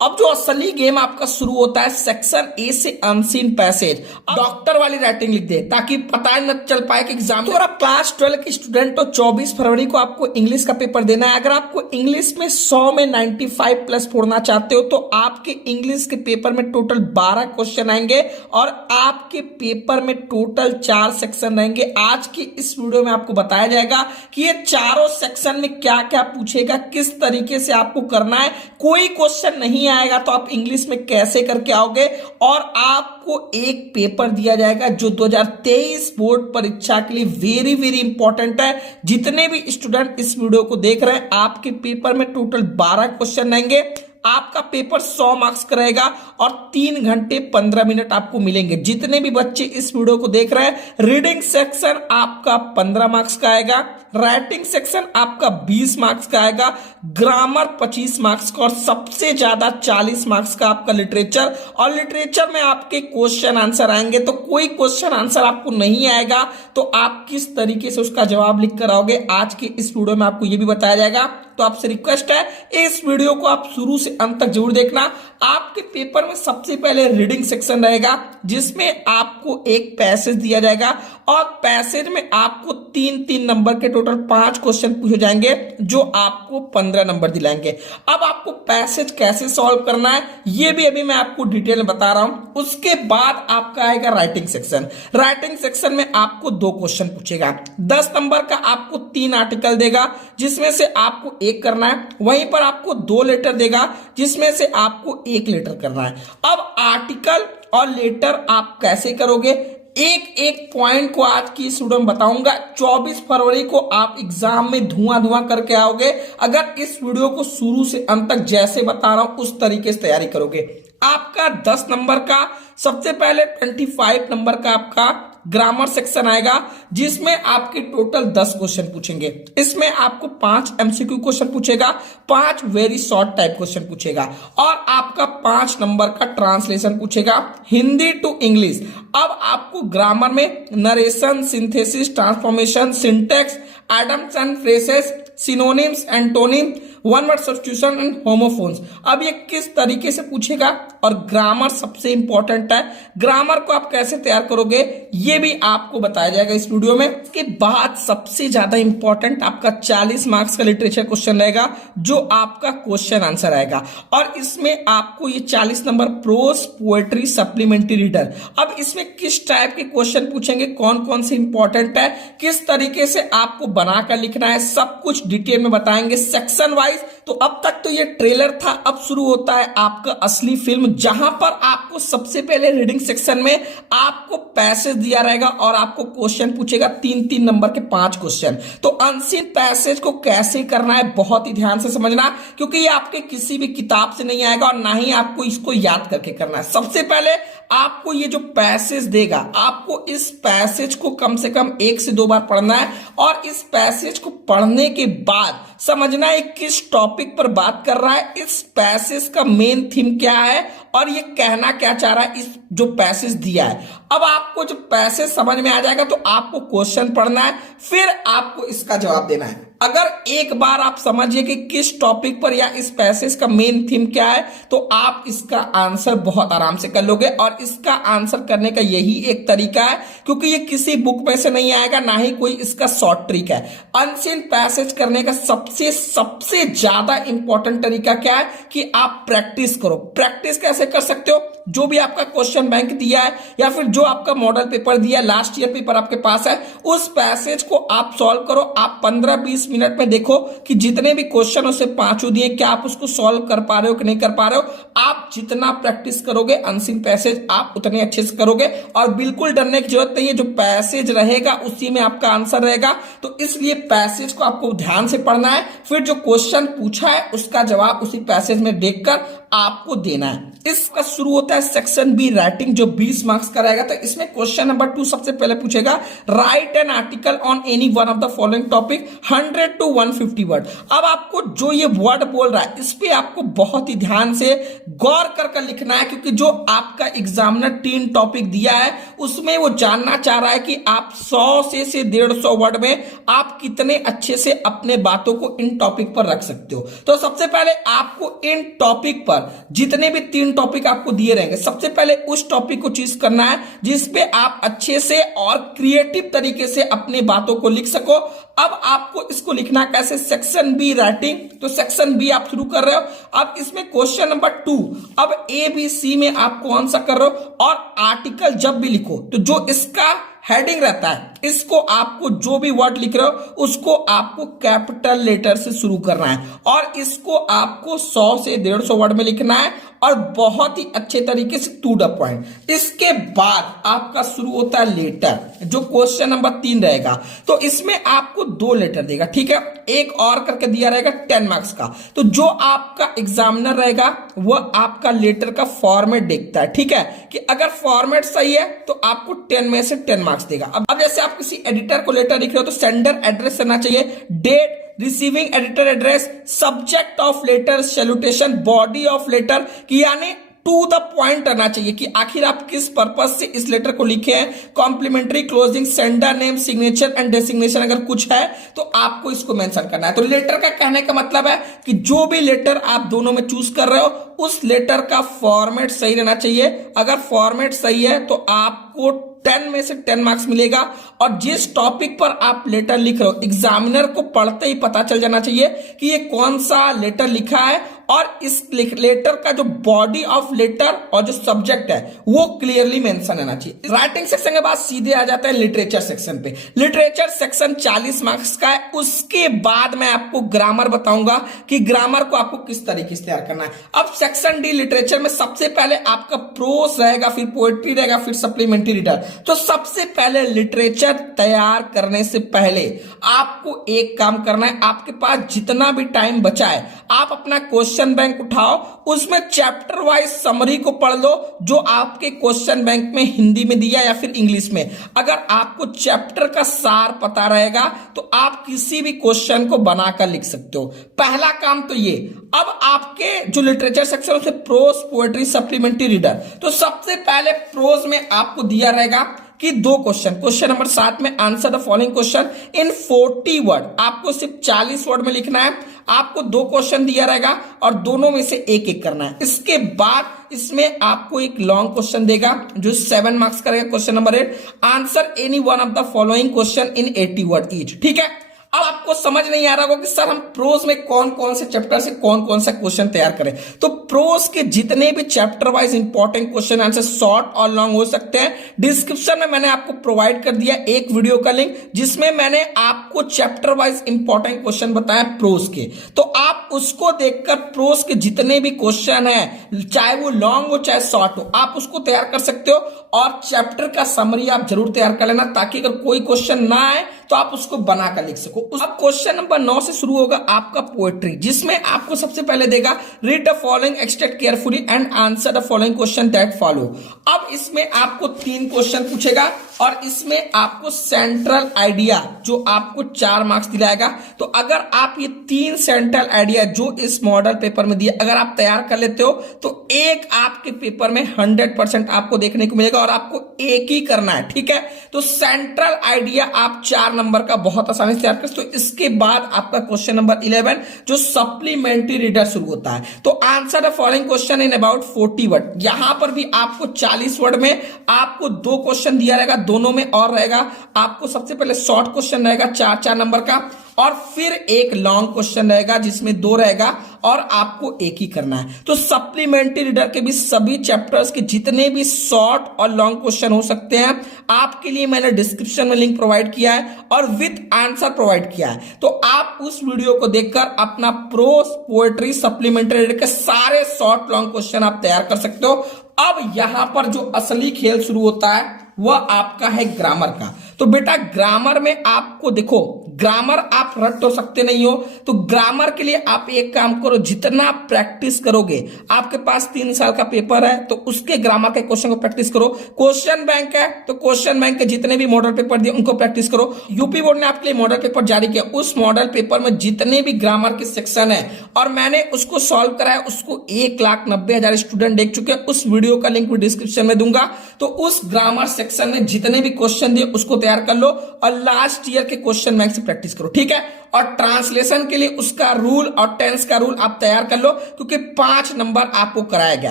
अब जो असली गेम आपका शुरू होता है सेक्शन ए से अनसीन पैसेज। डॉक्टर वाली राइटिंग लिख दे ताकि पता ही न चल पाए कि एग्जाम। तो अगर आप क्लास 12 के स्टूडेंट हो 24 फरवरी को आपको इंग्लिश का पेपर देना है। अगर आपको इंग्लिश में 100 में 95 प्लस फोड़ना चाहते हो तो आपके इंग्लिश के पेपर में टोटल 12 क्वेश्चन आएंगे और आपके पेपर में टोटल 4 सेक्शन रहेंगे। आज की इस वीडियो में आपको बताया जाएगा कि ये चारों सेक्शन में क्या क्या पूछेगा, किस तरीके से आपको करना है। कोई क्वेश्चन नहीं आएगा तो आप इंग्लिश में कैसे करके आओगे और आपको एक पेपर दिया जाएगा जो 2023 बोर्ड परीक्षा के लिए वेरी वेरी इंपॉर्टेंट है। जितने भी स्टूडेंट इस वीडियो को देख रहे हैं आपके पेपर में टोटल 12 क्वेश्चन रहेंगे। आपका पेपर 100 मार्क्स का रहेगा और 3 घंटे 15 मिनट आपको मिलेंगे। जितने भी बच्चे इस वीडियो को देख रहे हैं, रीडिंग सेक्शन आपका 15 मार्क्स का आएगा, राइटिंग सेक्शन आपका 20 मार्क्स का आएगा, ग्रामर 25 मार्क्स का और सबसे ज्यादा 40 मार्क्स का आपका लिटरेचर। और लिटरेचर में आपके क्वेश्चन आंसर आएंगे। तो कोई क्वेश्चन आंसर आपको नहीं आएगा तो आप किस तरीके से उसका जवाब लिख कर आओगे, आज के इस वीडियो में आपको यह भी बताया जाएगा। तो आपसे रिक्वेस्ट है इस वीडियो को आप शुरू से अंत तक जरूर देखना। आपके पेपर में सबसे पहले रीडिंग सेक्शन रहेगा जिसमें आपको एक पैसेज दिया जाएगा और पैसेज में आपको 3-3 नंबर के टोटल 5 क्वेश्चन पूछे जाएंगे जो आपको 15 नंबर दिलाएंगे। अब आपको पैसेज कैसे सॉल्व करना है ये भी अभी मैं आपको डिटेल में बता रहा हूं। उसके बाद आपका आएगा राइटिंग सेक्शन। राइटिंग सेक्शन में आपको 2 क्वेश्चन पूछेगा। 10 नंबर का आपको 3 आर्टिकल देगा जिसमें से आपको एक करना है। वहीं पर आपको 2 लेटर देगा जिसमें से आपको 1 लेटर करना है। अब आर्टिकल और लेटर आप कैसे करोगे, एक एक पॉइंट को आज की इस वीडियो में बताऊंगा। 24 फरवरी को आप एग्जाम में धुआं धुआं करके आओगे अगर इस वीडियो को शुरू से अंत तक जैसे बता रहा हूं उस तरीके से तैयारी करोगे। आपका 10 नंबर का सबसे पहले 25 नंबर का आपका ग्रामर सेक्शन आएगा जिसमें आपके टोटल 10 क्वेश्चन पूछेंगे। इसमें आपको 5 एमसीक्यू क्वेश्चन पूछेगा, 5 वेरी शॉर्ट टाइप क्वेश्चन पूछेगा और आपका 5 नंबर का ट्रांसलेशन पूछेगा हिंदी टू इंग्लिश। अब आपको ग्रामर में narration, synthesis, transformation, syntax, idioms and phrases, synonyms, antonym, one word substitution and homophones. अब ये किस तरीके से पूछेगा और ग्रामर सबसे इंपॉर्टेंट है। ग्रामर को आप कैसे तैयार करोगे ये भी आपको बताया जाएगा इस वीडियो में। इसके बाद सबसे ज्यादा इंपॉर्टेंट आपका 40 मार्क्स का लिटरेचर क्वेश्चन रहेगा जो आपका क्वेश्चन आंसर आएगा और इसमें आपको ये 40 number pros, poetry, supplementary reader. अब इसमें किस टाइप के क्वेश्चन पूछेंगे, कौन कौन से इंपॉर्टेंट है, किस तरीके से आपको बनाकर लिखना है, सब कुछ डिटेल में बताएंगे सेक्शन वाइज। तो अब तक तो ये ट्रेलर था, अब शुरू होता है आपका असली फिल्म जहां पर आपको सबसे पहले रीडिंग सेक्शन में आपको पैसेज दिया रहेगा और आपको क्वेश्चन पूछेगा 3-3 नंबर के 5 क्वेश्चन। तो अनसीन पैसेज को कैसे करना है बहुत ही ध्यान से समझना क्योंकि ये आपके किसी भी किताब से नहीं आएगा और ना ही आपको इसको याद करके करना है। सबसे पहले आपको ये जो पैसेज देगा आपको इस पैसेज को कम से कम 1 से 2 बार पढ़ना है और इस पैसेज को पढ़ने के बाद समझना है किस टॉपिक पर बात कर रहा है, इस पैसेज का मेन थीम क्या है और ये कहना क्या चाह रहा है इस जो पैसेज दिया है। अब आपको जब पैसेज समझ में आ जाएगा तो आपको क्वेश्चन पढ़ना है, फिर आपको इसका जवाब देना है। अगर एक बार आप समझिए कि किस टॉपिक पर या इस पैसेज का मेन थीम क्या है तो आप इसका आंसर बहुत आराम से कर लोगे। और इसका आंसर करने का यही एक तरीका है क्योंकि ये किसी बुक में से नहीं आएगा, ना ही कोई इसका शॉर्ट ट्रिक है। अनसीन पैसेज करने का सबसे ज्यादा इंपॉर्टेंट तरीका क्या है कि आप प्रैक्टिस करो। प्रैक्टिस कैसे कर सकते हो, जो भी आपका क्वेश्चन बैंक दिया है या फिर जो आपका मॉडल पेपर दिया है, लास्ट ईयर पेपर आपके पास है, उस पैसेज को आप सॉल्व करो। आप 15-20 मिनट में देखो कि जितने भी क्वेश्चन उसे 5 दिए क्या आप उसको सॉल्व कर पा रहे हो कि नहीं कर पा रहे हो। आप जितना प्रैक्टिस करोगे अनसीन पैसेज आप उतने अच्छे से करोगे और बिल्कुल डरने की जरूरत नहीं है। जो पैसेज रहेगा उसी में आपका आंसर रहेगा। तो इसलिए पैसेज को आपको ध्यान से पढ़ना है, फिर जो क्वेश्चन पूछा है उसका जवाब उसी पैसेज में देखकर आपको देना है। इसका शुरू होता है सेक्शन बी राइटिंग जो 20 मार्क्स का रहेगा। तो इसमें क्वेश्चन नंबर 2 सबसे पहले पूछेगा right an article on any one of the following topic 100 to 150 word. अब आपको जो ये वर्ड बोल रहा है इस पे आपको बहुत ही ध्यान से गौर कर लिखना है क्योंकि जो आपका एग्जामिनर 3 टॉपिक दिया है उसमें वो जानना चाह रहा है कि आप 100 से 150 वर्ड में आप कितने अच्छे से अपने बातों को इन टॉपिक पर रख सकते हो। तो सबसे पहले आपको इन टॉपिक पर पर जितने भी 3 टॉपिक आपको दिए रहेंगे, सबसे पहले उस टॉपिक को चूज करना है जिसपे आप अच्छे से और क्रिएटिव तरीके से अपनी बातों को लिख सको। अब आपको इसको लिखना कैसे, सेक्शन बी राइटिंग, तो सेक्शन बी आप शुरू कर रहे हो। अब इसमें क्वेश्चन नंबर 2, अब ए बी सी में आप कौन सा कर रहे हो, और आर्टिकल जब भी लिखो तो जो इसका हेडिंग रहता है, इसको आपको जो भी वर्ड लिख रहे हो उसको आपको कैपिटल लेटर से शुरू करना है, और इसको आपको 100 से 150 वर्ड में लिखना है, और बहुत ही अच्छे तरीके से टू द पॉइंट। इसके बाद आपका शुरू होता है लेटर, जो क्वेश्चन नंबर 3 रहेगा। तो इसमें आपको 2 लेटर देगा, ठीक है, एक और करके दिया रहेगा 10 मार्क्स का। तो जो आपका एग्जामिनर रहेगा वह आपका लेटर का फॉर्मेट देखता है, ठीक है, कि अगर फॉर्मेट सही है तो आपको 10 में से 10 मार्क्स देगा। अब जैसे आप किसी एडिटर को लेटर लिख रहे हो तो सेंडर एड्रेस रहना चाहिए, date, receiving editor address, subject of letter, salutation, body of letter, कि यानी टू द पॉइंट रहना चाहिए कि आखिर आप किस पर्पस से इस लेटर को लिखे हैं। Complimentary, closing, sender name, signature and designation अगर कुछ है तो आपको इसको मेंशन करना है। तो लेटर का कहने का मतलब है कि जो भी लेटर आप दोनों में चूज कर रहे हो उस लेटर का फॉर्मेट सही रहना चाहिए। अगर फॉर्मेट सही है तो आपको 10 में से 10 मार्क्स मिलेगा। और जिस टॉपिक पर आप लेटर लिख रहे हो एग्जामिनर को पढ़ते ही पता चल जाना चाहिए कि ये कौन सा लेटर लिखा है, और इस लेटर का जो बॉडी ऑफ लेटर और जो सब्जेक्ट है वो क्लियरली मेंशन रहना चाहिए। राइटिंग सेक्शन के बाद सीधे आ जाते हैं लिटरेचर सेक्शन पे। लिटरेचर सेक्शन 40 मार्क्स का है। उसके बाद मैं आपको ग्रामर बताऊंगा कि ग्रामर को आपको किस तरीके से तैयार करना है। अब सेक्शन डी लिटरेचर में सबसे पहले आपका प्रोस रहेगा, फिर पोएट्री रहेगा, फिर सप्लीमेंट्री रीडर। तो सबसे पहले लिटरेचर तैयार करने से पहले आपको एक काम करना है, आपके पास जितना भी टाइम बचा है आप अपना क्वेश्चन बैंक उठाओ, उसमें चैप्टर वाइज समरी को पढ़ लो जो आपके क्वेश्चन बैंक में हिंदी में दिया या फिर इंग्लिश में। अगर आपको चैप्टर का सार पता रहेगा तो आप किसी भी क्वेश्चन को बनाकर लिख सकते हो। पहला काम तो ये। अब आपके जो लिटरेचर सेक्शन है उसमें प्रोस, पोएट्री, सप्लीमेंट्री रीडर। तो सबसे पहले प्रोस में आपको दिया रहेगा कि 2 क्वेश्चन नंबर 7 में answer the following question in 40 word. आपको सिर्फ 40 वर्ड में लिखना है। आपको 2 क्वेश्चन दिया रहेगा और दोनों में से एक एक करना है। इसके बाद इसमें आपको एक लॉन्ग क्वेश्चन देगा जो 7 मार्क्स का रहेगा। Question number 8, answer any one of the following question in 80 word each. ठीक है, अब आपको समझ नहीं आ रहा होगा कि सर हम प्रोज में कौन कौन से चैप्टर से कौन कौन सा क्वेश्चन तैयार करें। तो प्रोज के जितने भी chapter wise important question answer short और लॉन्ग हो सकते हैं। डिस्क्रिप्शन में मैंने आपको प्रोवाइड कर दिया एक वीडियो का लिंक जिसमें मैंने आपको चैप्टर वाइज इंपॉर्टेंट क्वेश्चन बताया प्रोज के। तो आप उसको देखकर प्रोज के जितने भी क्वेश्चन है चाहे वो लॉन्ग हो चाहे शॉर्ट हो आप उसको तैयार कर सकते हो। और चैप्टर का समरी आप जरूर तैयार कर लेना ताकि अगर कोई क्वेश्चन ना आए तो आप उसको बनाकर लिख सको। अब क्वेश्चन नंबर 9 से शुरू होगा आपका पोएट्री, जिसमें आपको सबसे पहले देगा read the following extract carefully and answer the following question that follow. अब इसमें आपको 3 क्वेश्चन पूछेगा और इसमें आपको सेंट्रल आइडिया जो आपको 4 मार्क्स दिलाएगा। तो अगर आप ये 3 सेंट्रल आइडिया जो इस मॉडल पेपर में दिया अगर आप तैयार कर लेते हो तो एक आपके पेपर में 100% आपको देखने को मिलेगा और आपको एक ही करना है। ठीक है, तो सेंट्रल आइडिया आप 4 नंबर का बहुत आसानी से तैयार कर सकते हो। इसके बाद आपका क्वेश्चन नंबर 11 जो सप्लीमेंट्री रीडर शुरू होता है। तो answer the following question in about 40 word. यहां पर भी आपको 40 वर्ड में आपको 2 क्वेश्चन दिया रहेगा, दोनों में और रहेगा। आपको सबसे पहले शॉर्ट क्वेश्चन रहेगा 4-4 नंबर का और फिर एक लॉन्ग क्वेश्चन रहेगा जिसमें 2 रहेगा और आपको एक ही करना है। तो सप्लीमेंट्री रीडर के भी सभी चैप्टर्स के जितने भी शॉर्ट और लॉन्ग क्वेश्चन हो सकते हैं आपके लिए मैंने डिस्क्रिप्शन में लिंक प्रोवाइड किया है और विद आंसर प्रोवाइड किया है। तो आप उस वीडियो को देखकर अपना प्रोस, पोएट्री, सप्लीमेंट्री रीडर के सारे शॉर्ट लॉन्ग क्वेश्चन आप तैयार कर सकते हो। अब यहां पर जो असली खेल शुरू होता है वह आपका है ग्रामर का। तो बेटा ग्रामर में आपको देखो ग्रामर आप रट तो सकते नहीं हो, तो ग्रामर के लिए आप एक काम करो, जितना प्रैक्टिस करोगे आपके पास 3 साल का पेपर है तो उसके ग्रामर के क्वेश्चन को प्रैक्टिस करो। क्वेश्चन बैंक है तो क्वेश्चन बैंक के जितने भी मॉडल पेपर दिए उनको प्रैक्टिस करो। यूपी बोर्ड ने आपके लिए मॉडल पेपर जारी किया, उस मॉडल पेपर में जितने भी ग्रामर के सेक्शन है और मैंने उसको सॉल्व कराया उसको 1,90,000 स्टूडेंट देख चुके हैं। उस वीडियो का लिंक भी डिस्क्रिप्शन में दूंगा। तो उस ग्रामर सेक्शन में जितने भी क्वेश्चन दिए उसको तैयार कर लो और लास्ट ईयर के क्वेश्चन बैंक से प्रैक्टिस करो। ठीक है, और ट्रांसलेशन के लिए उसका रूल और टेंस का रूल आप तैयार कर लो, क्योंकि 5 नंबर आपको कराया गया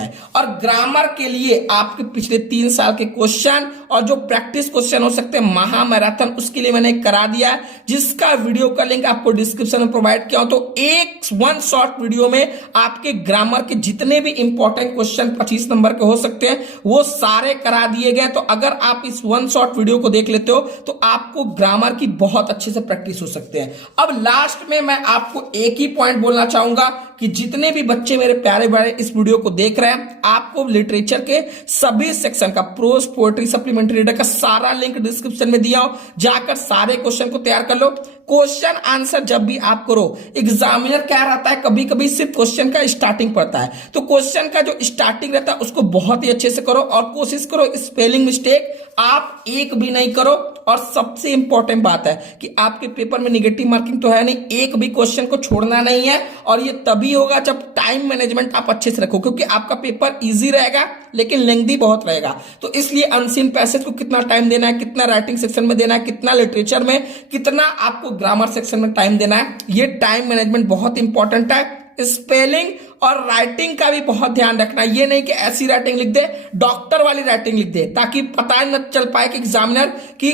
है। और ग्रामर के लिए आपके पिछले 3 साल के क्वेश्चन और जो प्रैक्टिस क्वेश्चन हो सकते हैं महा मैराथन, उसके लिए मैंने करा दिया है, जिसका वीडियो का लिंक आपको डिस्क्रिप्शन में प्रोवाइड किया हूं। तो एक वन शॉर्ट वीडियो में आपके ग्रामर के जितने भी इंपॉर्टेंट क्वेश्चन 25 नंबर के हो सकते हैं वो सारे करा दिए गए। तो अगर आप इस वन शॉर्ट वीडियो को देख लेते हो तो आपको ग्रामर की बहुत अच्छे से प्रैक्टिस हो सकते हैं। अब लास्ट में मैं आपको एक ही पॉइंट बोलना चाहूंगा कि जितने भी बच्चे मेरे प्यारे प्यारे इस वीडियो को देख रहे हैं, आपको लिटरेचर के सभी सेक्शन का, प्रोज, पोएट्री, सप्लीमेंट्री रीडर का सारा लिंक डिस्क्रिप्शन में दिया हो, जाकर सारे क्वेश्चन को तैयार कर लो। क्वेश्चन आंसर जब भी आप करो, एग्जामिनर क्या रहता है, कभी कभी सिर्फ क्वेश्चन का स्टार्टिंग पड़ता है, तो क्वेश्चन का जो स्टार्टिंग रहता है उसको बहुत ही अच्छे से करो और कोशिश करो स्पेलिंग मिस्टेक आप एक भी नहीं करो। और सबसे इंपॉर्टेंट बात है कि आपके पेपर में निगेटिव मार्किंग तो है नहीं, एक भी क्वेश्चन को छोड़ना नहीं है। और ये तभी होगा जब टाइम मैनेजमेंट आप अच्छे से रखो, क्योंकि आपका पेपर इजी रहेगा लेकिन लेंथी बहुत रहेगा। तो इसलिए अनसीन पैसेज को कितना टाइम देना है, कितना राइटिंग सेक्शन में देना है, कितना लिटरेचर में, कितना आपको ग्रामर सेक्शन में टाइम देना है, ये टाइम मैनेजमेंट बहुत इंपॉर्टेंट है। स्पेलिंग और राइटिंग का भी बहुत ध्यान रखना। ये नहीं कि ऐसी राइटिंग लिख दे, डॉक्टर वाली राइटिंग लिख दे, ताकि पता न चल पाए कि एग्जामिनर की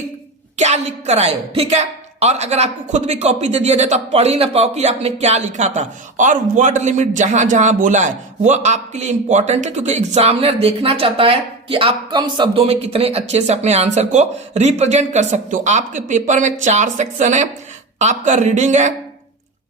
क्या लिख कर आए हो, ठीक है। और अगर आपको खुद भी कॉपी दे दिया जाए तो आप पढ़ ही ना पाओ कि आपने क्या लिखा था। और वर्ड लिमिट जहां जहां बोला है वो आपके लिए इंपॉर्टेंट है, क्योंकि एग्जामिनर देखना चाहता है कि आप कम शब्दों में कितने अच्छे से अपने आंसर को रिप्रेजेंट कर सकते हो। आपके पेपर में 4 सेक्शन है, आपका रीडिंग है,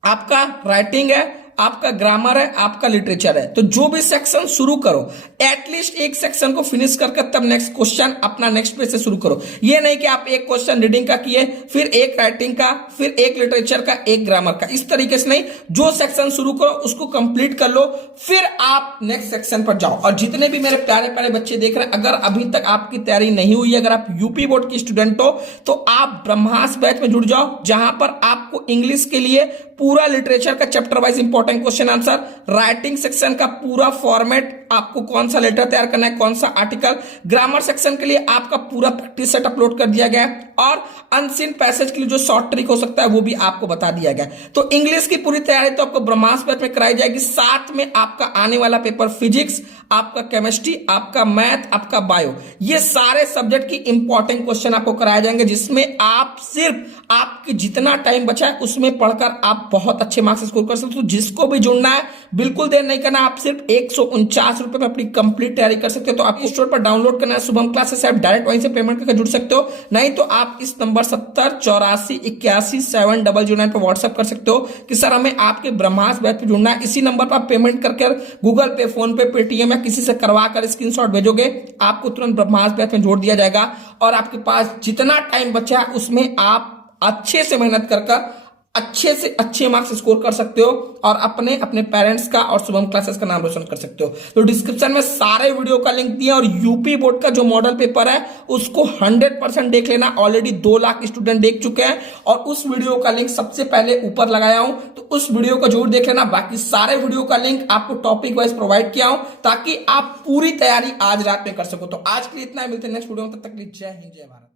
आपका राइटिंग है, आपका ग्रामर है, आपका लिटरेचर है। तो जो भी सेक्शन शुरू करो, एटलीस्ट एक सेक्शन को फिनिश करके तब नेक्स्ट क्वेश्चन अपना नेक्स्ट पेज से शुरू करो। ये नहीं कि आप एक क्वेश्चन रीडिंग का किए, फिर एक राइटिंग का, फिर एक लिटरेचर का, एक ग्रामर का, इस तरीके से नहीं। जो सेक्शन शुरू करो उसको कंप्लीट कर लो, फिर आप नेक्स्ट सेक्शन पर जाओ। और जितने भी मेरे प्यारे प्यारे बच्चे देख रहे हैं, अगर अभी तक आपकी तैयारी नहीं हुई है, अगर आप यूपी बोर्ड की स्टूडेंट हो तो आप ब्रह्मास्त्र बैच में जुड़ जाओ, जहां पर आपको इंग्लिश के लिए पूरा लिटरेचर का chapter wise important question answer, writing section का पूरा फॉर्मेट, आपको कौन सा लेटर तैयार करना है, कौन सा आर्टिकल, ग्रामर सेक्शन के लिए आपका पूरा प्रैक्टिस सेट अपलोड कर दिया गया है, और अनसीन पैसेज के लिए जो शॉर्ट ट्रिक हो सकता है वो भी आपको बता दिया गया। तो इंग्लिश की पूरी तैयारी तो आपको ब्रह्मास्त्र बैच में कराई जाएगी, साथ में आपका आने वाला पेपर फिजिक्स, आपका केमिस्ट्री, आपका मैथ, आपका बायो, ये सारे सब्जेक्ट की इंपॉर्टेंट क्वेश्चन आपको कराए जाएंगे, जिसमें आप सिर्फ आपकी जितना टाइम बचा है उसमें पढ़कर आप बहुत अच्छे मार्क्स स्कोर कर सकते हो। जिसको भी जुड़ना है बिल्कुल देर नहीं करना, आप सिर्फ 149 रुपए में अपनी कंप्लीट तैयारी कर सकते हो। तो आपको स्टोर पर डाउनलोड करना है शुभम क्लासेस ऐप, डायरेक्ट वहीं से पेमेंट करके जुड़ सकते हो। नहीं तो आप इस नंबर 7084817009 पर व्हाट्सएप कर सकते हो कि सर हमें आपके ब्रह्मास्त्र बैच पे जुड़ना है। इसी नंबर पर आप पेमेंट करके गूगल पे, फोन पे, पेटीएम या किसी से करवा कर स्क्रीनशॉट भेजोगे, आपको तुरंत ब्रह्मास्त्र बैच में जोड़ दिया जाएगा। और आपके पास जितना टाइम बचा है उसमें आप अच्छे से मेहनत कर अच्छे से अच्छे मार्क्स स्कोर कर सकते हो और अपने अपने पेरेंट्स का और शुभम क्लासेस का नाम रोशन कर सकते हो। तो डिस्क्रिप्शन में सारे वीडियो का लिंक दिया, और यूपी बोर्ड का जो मॉडल पेपर है उसको 100% देख लेना। ऑलरेडी 2 लाख स्टूडेंट देख चुके हैं और उस वीडियो का लिंक सबसे पहले ऊपर लगाया हूं, तो उस वीडियो को जरूर देख लेना। बाकी सारे वीडियो का लिंक आपको टॉपिक वाइज प्रोवाइड किया हूं, ताकि आप पूरी तैयारी आज रात में कर सको। तो आज के लिए इतना, मिलते हैं नेक्स्ट वीडियो में, तब तक के लिए जय हिंद, जय भारत।